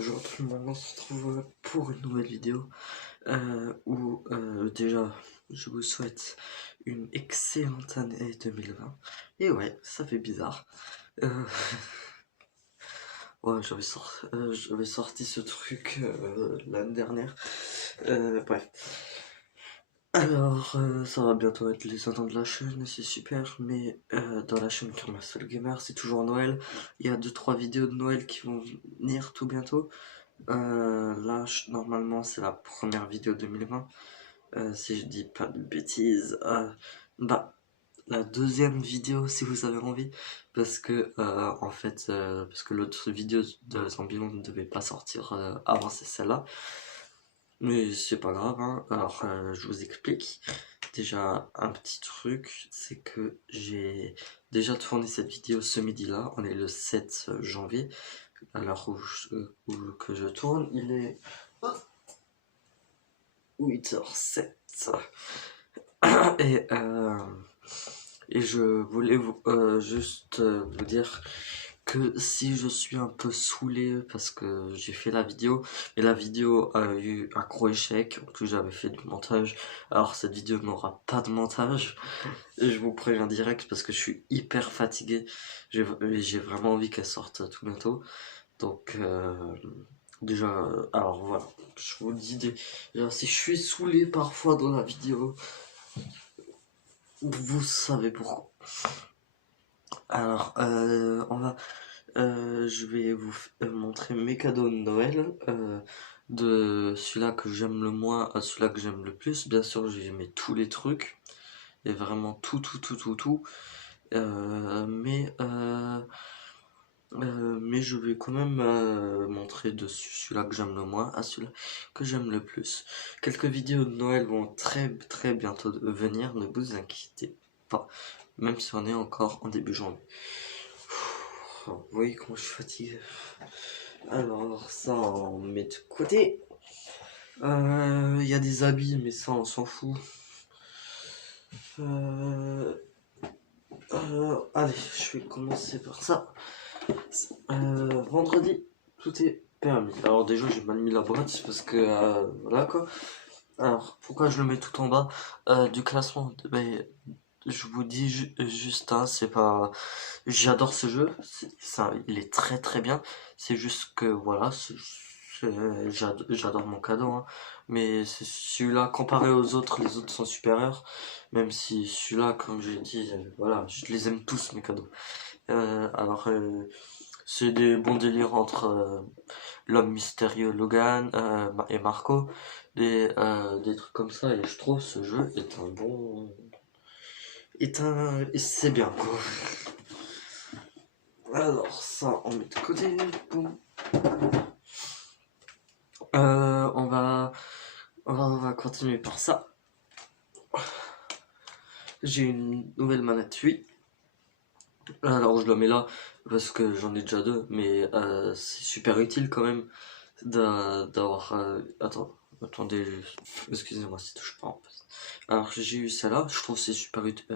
Bonjour tout le monde, on se retrouve pour une nouvelle vidéo où déjà je vous souhaite une excellente année 2020. Et ouais, ça fait bizarre. Euh, ouais, j'avais sorti ce truc l'année dernière. Bref. Alors, ça va bientôt être les 100 ans de la chaîne, et c'est super, mais dans la chaîne Kurmasol Gamer, c'est toujours Noël. Il y a 2-3 vidéos de Noël qui vont venir tout bientôt. Là, normalement, c'est la première vidéo 2020, si je dis pas de bêtises. Bah, la deuxième vidéo, si vous avez envie, parce que, en fait, parce que l'autre vidéo de Zombieland ne devait pas sortir avant celle-là. Mais c'est pas grave, hein. Alors, je vous explique. Déjà, un petit truc, c'est que j'ai déjà tourné cette vidéo ce midi-là. On est le 7 janvier. À l'heure que je tourne, il est 8h07. Et, euh, et je voulais juste vous dire que si je suis un peu saoulé parce que j'ai fait la vidéo, et la vidéo a eu un gros échec, en plus j'avais fait du montage, alors cette vidéo n'aura pas de montage, et je vous préviens direct parce que je suis hyper fatigué, j'ai vraiment envie qu'elle sorte tout bientôt, donc déjà, alors voilà, je vous le dis déjà, si je suis saoulé parfois dans la vidéo, vous savez pourquoi. Alors, je vais vous montrer mes cadeaux de Noël, de celui-là que j'aime le moins à celui-là que j'aime le plus. Bien sûr, j'ai mis tous les trucs, et vraiment tout. Euh, mais, euh, mais je vais quand même montrer de celui-là que j'aime le moins à celui-là que j'aime le plus. Quelques vidéos de Noël vont très bientôt venir, ne vous inquiétez pas, même si on est encore en début janvier. Vous voyez comment je suis fatigué. Alors ça on met de côté. Il y a des habits mais ça on s'en fout. Allez, je vais commencer par ça. Vendredi, tout est permis. Alors déjà j'ai mal mis la boîte parce que voilà quoi. Alors pourquoi je le mets tout en bas du classement, ben, je vous dis juste hein, c'est pas, j'adore ce jeu, ça, il est très bien. C'est juste que voilà, j'adore mon cadeau, hein. Mais c'est celui-là comparé aux autres, les autres sont supérieurs. Même si celui-là, comme j'ai dit, voilà, je les aime tous mes cadeaux. Alors c'est des bons délires entre l'homme mystérieux Logan et Marco, des trucs comme ça. Et je trouve ce jeu est un bon, c'est bien quoi. Alors ça, on met de côté. Boum. Euh, on va, on va continuer par ça. J'ai une nouvelle manette 8. Alors je la mets là parce que j'en ai déjà deux, mais c'est super utile quand même d'avoir. Attendez, excusez-moi si touche pas en fait. Alors j'ai eu celle-là, je trouve c'est super utile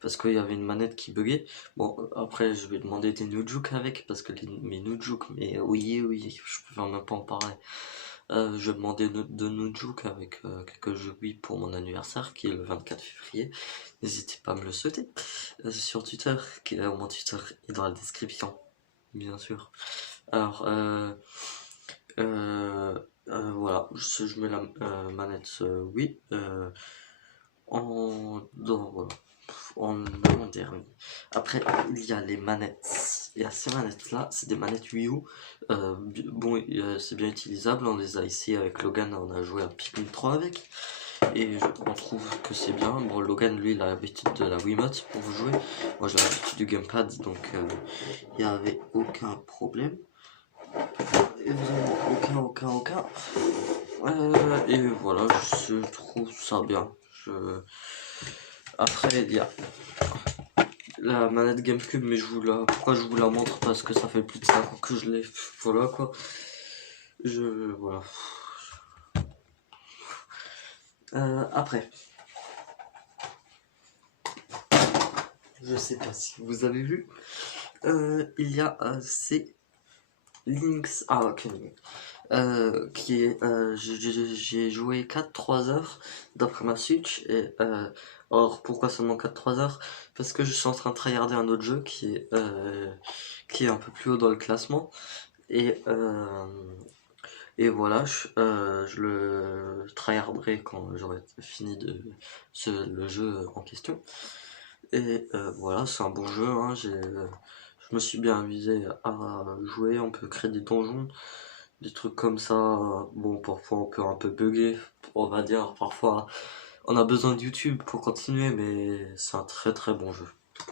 parce qu'il y avait une manette qui buguait. Bon après je vais demander des Nujuk avec parce que mes Nujuk, mais oui, je peux même pas en parler. Je demandais de Nujuk avec quelques jeux Wii pour mon anniversaire qui est le 24 février. N'hésitez pas à me le souhaiter sur Twitter, mon Twitter est dans la description, bien sûr. Alors, voilà, je mets la manette Wii voilà, en avant-dernier. Après, il y a les manettes. Il y a ces manettes-là, c'est des manettes Wii U. Bon, c'est bien utilisable, on les a ici avec Logan, on a joué à Pikmin 3 avec. Et on trouve que c'est bien. Bon, Logan, lui, il a l'habitude de la Wiimote pour vous jouer. Moi, j'ai l'habitude du gamepad, donc il n'y avait aucun problème. Et vraiment, aucun. Et voilà, je trouve ça bien. Après, il y a la manette GameCube, mais pourquoi je vous la montre? Parce que ça fait plus de 5 ans que je l'ai. Voilà quoi. Voilà. Après, je sais pas si vous avez vu, il y a ces Link's Awakening. Qui est, j'ai joué 4-3 heures d'après ma Switch. Et or, pourquoi seulement 4-3 heures? Parce que je suis en train de tryharder un autre jeu qui est un peu plus haut dans le classement. Et, voilà, je le tryharderai quand j'aurai fini le jeu en question. Et voilà, c'est un bon jeu, hein, je me suis bien amusé à jouer. On peut créer des donjons, des trucs comme ça. Bon, parfois on peut un peu bugger, on va dire. Parfois on a besoin de YouTube pour continuer, mais c'est un très très bon jeu.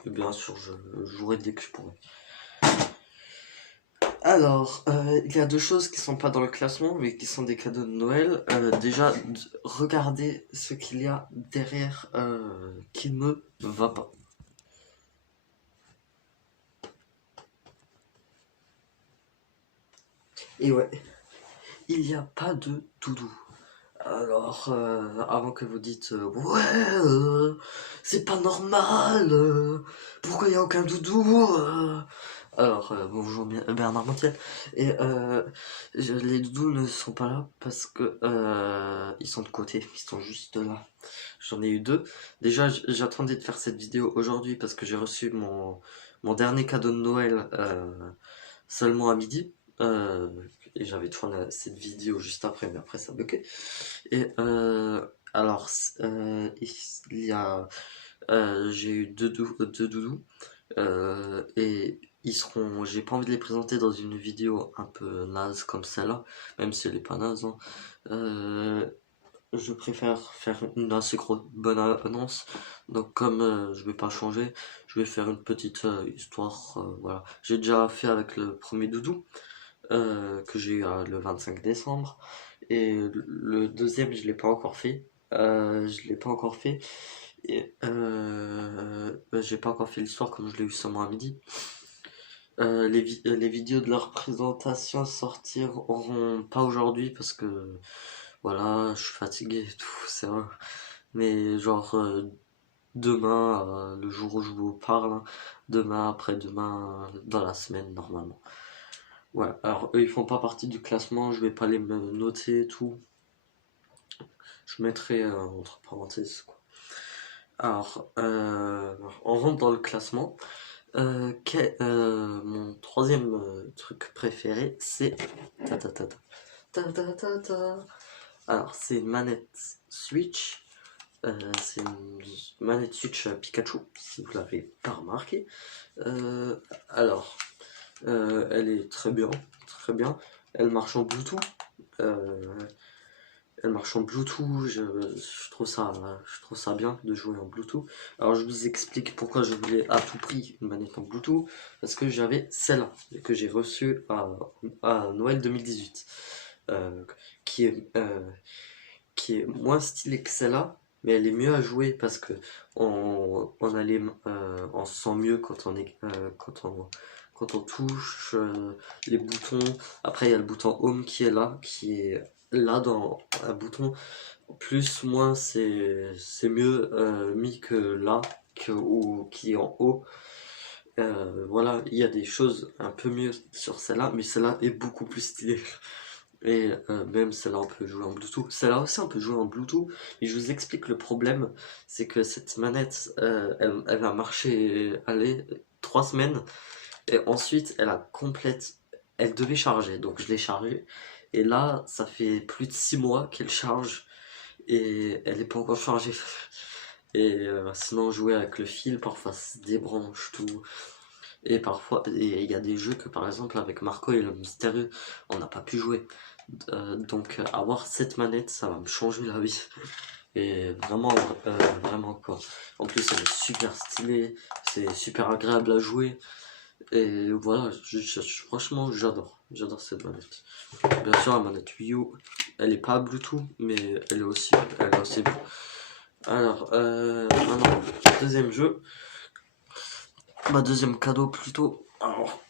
Et bien sûr, je jouerai dès que je pourrai. Alors, il y a deux choses qui sont pas dans le classement, mais qui sont des cadeaux de Noël. Déjà, regardez ce qu'il y a derrière qui ne va pas. Et ouais, il n'y a pas de doudou. Alors, avant que vous dites ouais, c'est pas normal, pourquoi il n'y a aucun doudou Alors, bonjour Bernard Montiel. Et les doudous ne sont pas là parce que ils sont de côté, ils sont juste là. J'en ai eu deux. Déjà, j'attendais de faire cette vidéo aujourd'hui parce que j'ai reçu mon dernier cadeau de Noël seulement à midi. Et j'avais tourné cette vidéo juste après, mais après ça bloquait. Et alors, il y a, j'ai eu deux doudous, et ils seront, j'ai pas envie de les présenter dans une vidéo un peu naze comme celle-là, même si elle est pas naze, hein. Je préfère faire une assez grosse bonne annonce. Donc comme je vais pas changer, je vais faire une petite histoire. Voilà, j'ai déjà fait avec le premier doudou que j'ai eu le 25 décembre. Et le deuxième, je l'ai pas encore fait. Je l'ai pas encore fait. Et j'ai pas encore fait l'histoire comme je l'ai eu seulement à midi. Les vidéos de leur présentation sortiront pas aujourd'hui parce que voilà, je suis fatigué et tout, c'est vrai. Mais genre demain, le jour où je vous parle, hein, demain, après-demain, dans la semaine normalement. Ouais, alors eux ils font pas partie du classement, je vais pas les noter et tout. Je mettrai entre parenthèses quoi. Alors, on rentre dans le classement. Mon troisième truc préféré, c'est ta ta ta ta ta ta ta ta. Alors, c'est une manette Switch. C'est une manette Switch Pikachu, si vous l'avez pas remarqué. Alors, elle est très bien, très bien. Elle marche en Bluetooth. Elle marche en Bluetooth, je trouve ça bien de jouer en Bluetooth. Alors je vous explique pourquoi je voulais à tout prix une manette en Bluetooth. Parce que j'avais celle-là que j'ai reçue à Noël 2018. euh, qui est moins stylée que celle-là, mais elle est mieux à jouer parce que on se sent mieux quand on touche les boutons. Après il y a le bouton Home qui est là dans un bouton. Plus, moins c'est mieux mis que là ou qui est en haut. Voilà, il y a des choses un peu mieux sur celle-là, mais celle-là est beaucoup plus stylée. Et même celle-là on peut jouer en Bluetooth. Celle-là aussi on peut jouer en Bluetooth. Et je vous explique le problème, c'est que cette manette, elle va marcher, allez, 3 semaines. Et ensuite elle devait charger, donc je l'ai chargée. Et là, ça fait plus de 6 mois qu'elle charge et elle est pas encore chargée. Et sinon jouer avec le fil, parfois ça se débranche tout. Et parfois, il y a des jeux que par exemple avec Marco et le Mystérieux, on n'a pas pu jouer. Donc avoir cette manette, ça va me changer la vie. Et vraiment, vraiment quoi. En plus, elle est super stylée, c'est super agréable à jouer. Et voilà, franchement, j'adore cette manette. Bien sûr, la manette Wii U, elle est pas Bluetooth, mais elle est aussi bien. Alors, maintenant, deuxième jeu. Ma deuxième cadeau plutôt. Alors.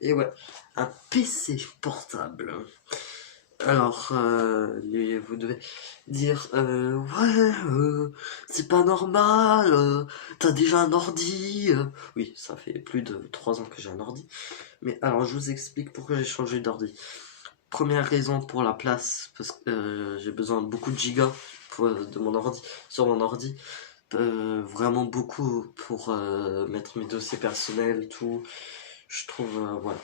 Et ouais, un PC portable. Alors, vous devez dire, ouais, c'est pas normal, t'as déjà un ordi. Oui, ça fait plus de 3 ans que j'ai un ordi. Mais alors, je vous explique pourquoi j'ai changé d'ordi. Première raison pour la place, parce que j'ai besoin de beaucoup de gigas de mon ordi, sur mon ordi. Vraiment beaucoup pour mettre mes dossiers personnels, tout. Je trouve, voilà.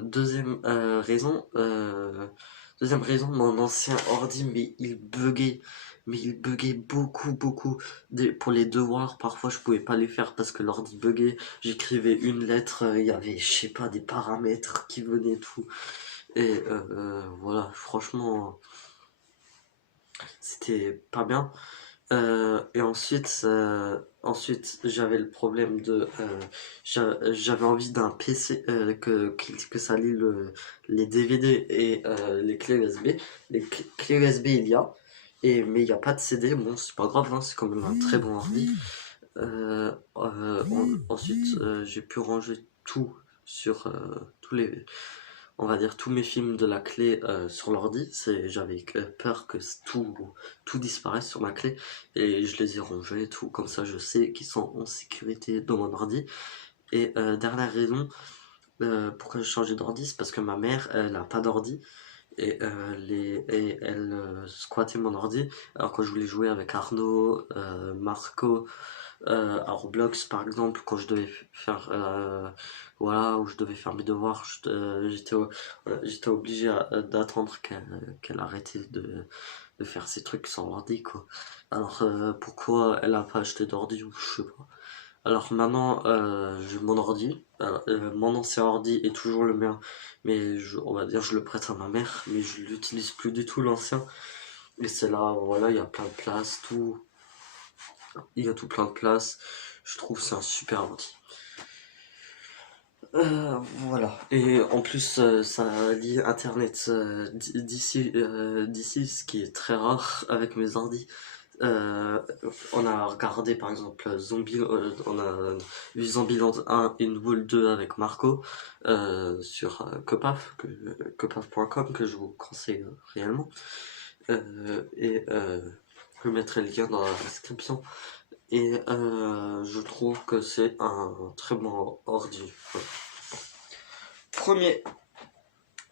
Deuxième raison, mon ancien ordi, mais il buguait beaucoup, beaucoup. Pour les devoirs, parfois je pouvais pas les faire parce que l'ordi buguait. J'écrivais une lettre, il y avait, je sais pas, des paramètres qui venaient tout. Et voilà, franchement, c'était pas bien. Et ensuite j'avais le problème de j'avais envie d'un PC que ça lit les DVD et les clés USB. Clés USB il y a, mais il n'y a pas de CD. Bon, c'est pas grave, hein, c'est quand même un très bon ordi. Ensuite, j'ai pu ranger tout sur tous les, on va dire tous mes films de la clé sur l'ordi. J'avais peur que tout disparaisse sur ma clé et je les ai rangés et tout. Comme ça, je sais qu'ils sont en sécurité dans mon ordi. Et dernière raison pourquoi j'ai changé d'ordi, c'est parce que ma mère, elle a pas d'ordi et elle squattait mon ordi. Alors quand je voulais jouer avec Arnaud, Marco, à Roblox par exemple, quand je devais faire voilà, où je devais faire mes devoirs, j'étais obligé d'attendre qu'elle arrêtait de faire ses trucs sans ordi quoi. Alors pourquoi elle a pas acheté d'ordi, je sais pas. Alors maintenant j'ai mon ordi. Mon ancien ordi est toujours le mien, mais on va dire je le prête à ma mère, mais je l'utilise plus du tout l'ancien. Et c'est là, voilà, il y a plein de place, tout. Il y a tout plein de place. Je trouve que c'est un super outil. Voilà. Et en plus, ça lie Internet d'ici, ce qui est très rare avec mes ordis. Euh, on a regardé par exemple on a vu Zombieland 1 et Wool 2 avec Marco sur copaf.com que je vous conseille réellement. Et je mettrai le lien dans la description. Et je trouve que c'est un très bon ordi. Voilà. Premier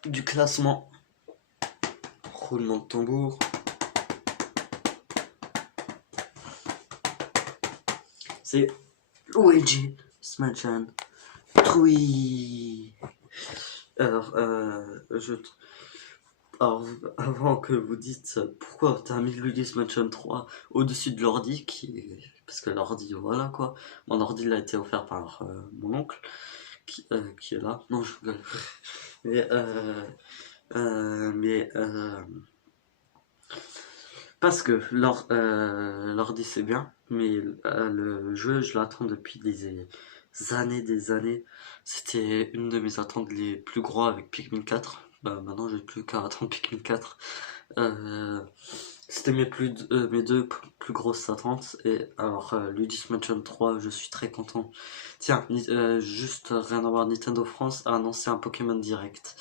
du classement, roulement de tambour. C'est Luigi Mansion 3. Alors, alors, avant que vous dites pourquoi t'as mis Luigi's Mansion 3 au-dessus de l'ordi, parce que l'ordi, voilà quoi. Mon ordi il a été offert par mon oncle, qui est là. Non, je rigole. Mais parce que l'ordi c'est bien, mais le jeu je l'attends depuis des années. C'était une de mes attentes les plus gros avec Pikmin 4. Bah, maintenant j'ai plus qu'à attendre Pikmin 4. Euh, C'était mes deux plus grosses attentes. Et alors Luigi's Mansion 3, je suis très content. Tiens, juste rien à voir, Nintendo France a annoncé un Pokémon Direct.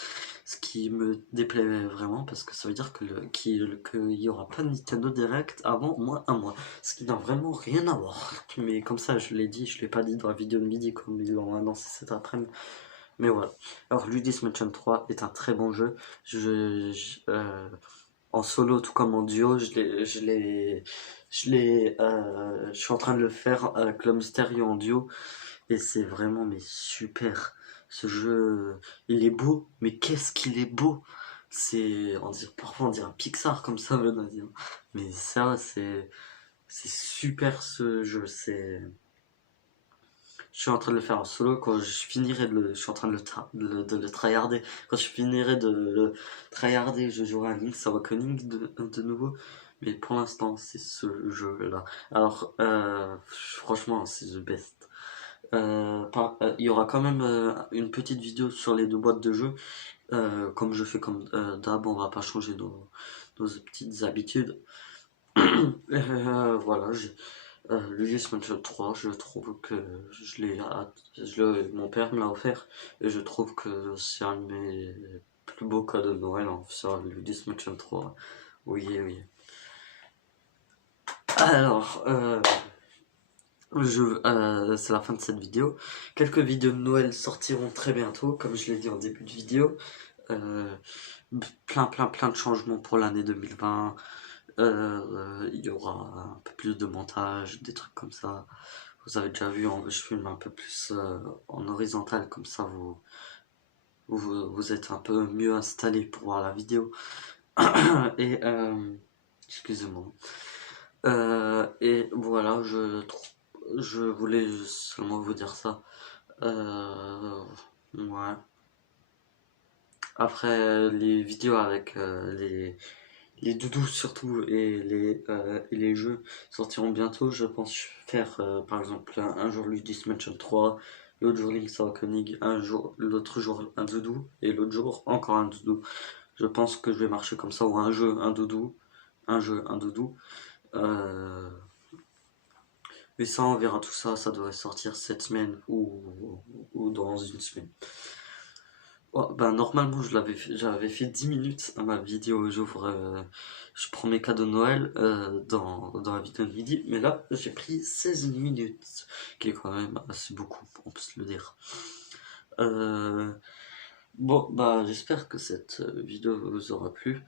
Ce qui me déplaît vraiment parce que ça veut dire qu'il y aura pas de Nintendo Direct avant au moins un mois. Ce qui n'a vraiment rien à voir. Mais comme ça, je l'ai dit, je l'ai pas dit dans la vidéo de midi comme ils l'ont annoncé cet après-midi. Mais voilà. Alors, Luigi's Mansion 3 est un très bon jeu. En solo, tout comme en duo, je suis en train de le faire avec le Mysterio en duo. Et c'est vraiment, mais super. Ce jeu, il est beau, mais qu'est-ce qu'il est beau! Parfois on dirait un Pixar comme ça, veut dire. Mais ça, c'est super ce jeu. Je suis en train de le faire en solo. Quand je finirai je suis en train de le tryharder. Quand je finirai de le tryharder, je jouerai à Link's Awakening de nouveau. Mais pour l'instant, c'est ce jeu-là. Alors, franchement, c'est the best. Il y aura quand même une petite vidéo sur les deux boîtes de jeu. Comme je fais comme d'hab, on va pas changer nos petites habitudes. Voilà, Luigi's Mansion 3, je trouve que mon père me l'a offert et je trouve que c'est un de mes plus beau cadeau de Noël en faisant le Luigi's Mansion 3. Oui, oui. Alors, c'est la fin de cette vidéo. Quelques vidéos de Noël sortiront très bientôt, comme je l'ai dit en début de vidéo. Plein de changements pour l'année 2020. Il y aura un peu plus de montage, des trucs comme ça. Vous avez déjà vu, je filme un peu plus en horizontal, comme ça vous êtes un peu mieux installé pour voir la vidéo. Et excusez-moi. Et voilà, je voulais seulement vous dire ça. Ouais. Après les vidéos avec les doudous surtout et les jeux sortiront bientôt. Je pense faire par exemple un jour Luigi's Mansion 3, l'autre jour Link's Awakening, l'autre jour un doudou et l'autre jour encore un doudou. Je pense que je vais marcher comme ça, ou un jeu, un doudou, un jeu, un doudou. Mais ça, on verra tout ça, ça devrait sortir cette semaine ou dans une semaine. Oh, bah, normalement, j'avais fait 10 minutes à ma vidéo. Je prends mes cadeaux de Noël dans la vidéo de midi. Mais là, j'ai pris 16 minutes, qui est quand même assez beaucoup, on peut se le dire. Bon, bah, j'espère que cette vidéo vous aura plu.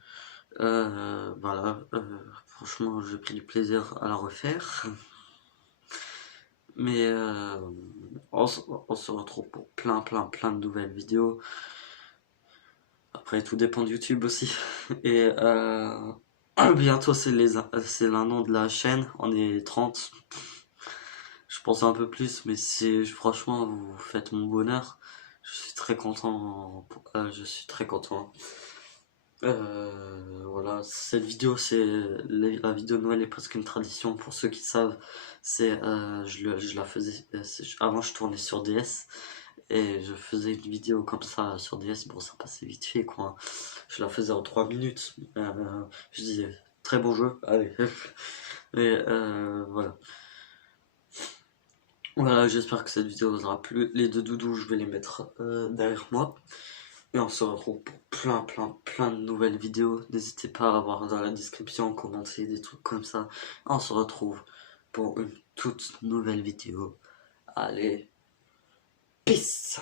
Voilà, franchement, j'ai pris du plaisir à la refaire. Mais on se retrouve pour plein de nouvelles vidéos. Après, tout dépend de YouTube aussi. Et bientôt, c'est l'un de la chaîne. On est 30. Je pense un peu plus, mais franchement, vous faites mon bonheur. Je suis très content. Je suis très content. Voilà, cette vidéo, la vidéo de Noël est presque une tradition pour ceux qui savent. Je la faisais avant, je tournais sur DS et je faisais une vidéo comme ça sur DS. Bon, ça passait vite fait quoi. Je la faisais en 3 minutes. Je disais très bon jeu, allez. Et voilà. Voilà, j'espère que cette vidéo vous aura plu. Les deux doudous, je vais les mettre derrière moi. Et on se retrouve pour plein de nouvelles vidéos. N'hésitez pas à voir dans la description, commenter des trucs comme ça. On se retrouve pour une toute nouvelle vidéo. Allez, peace!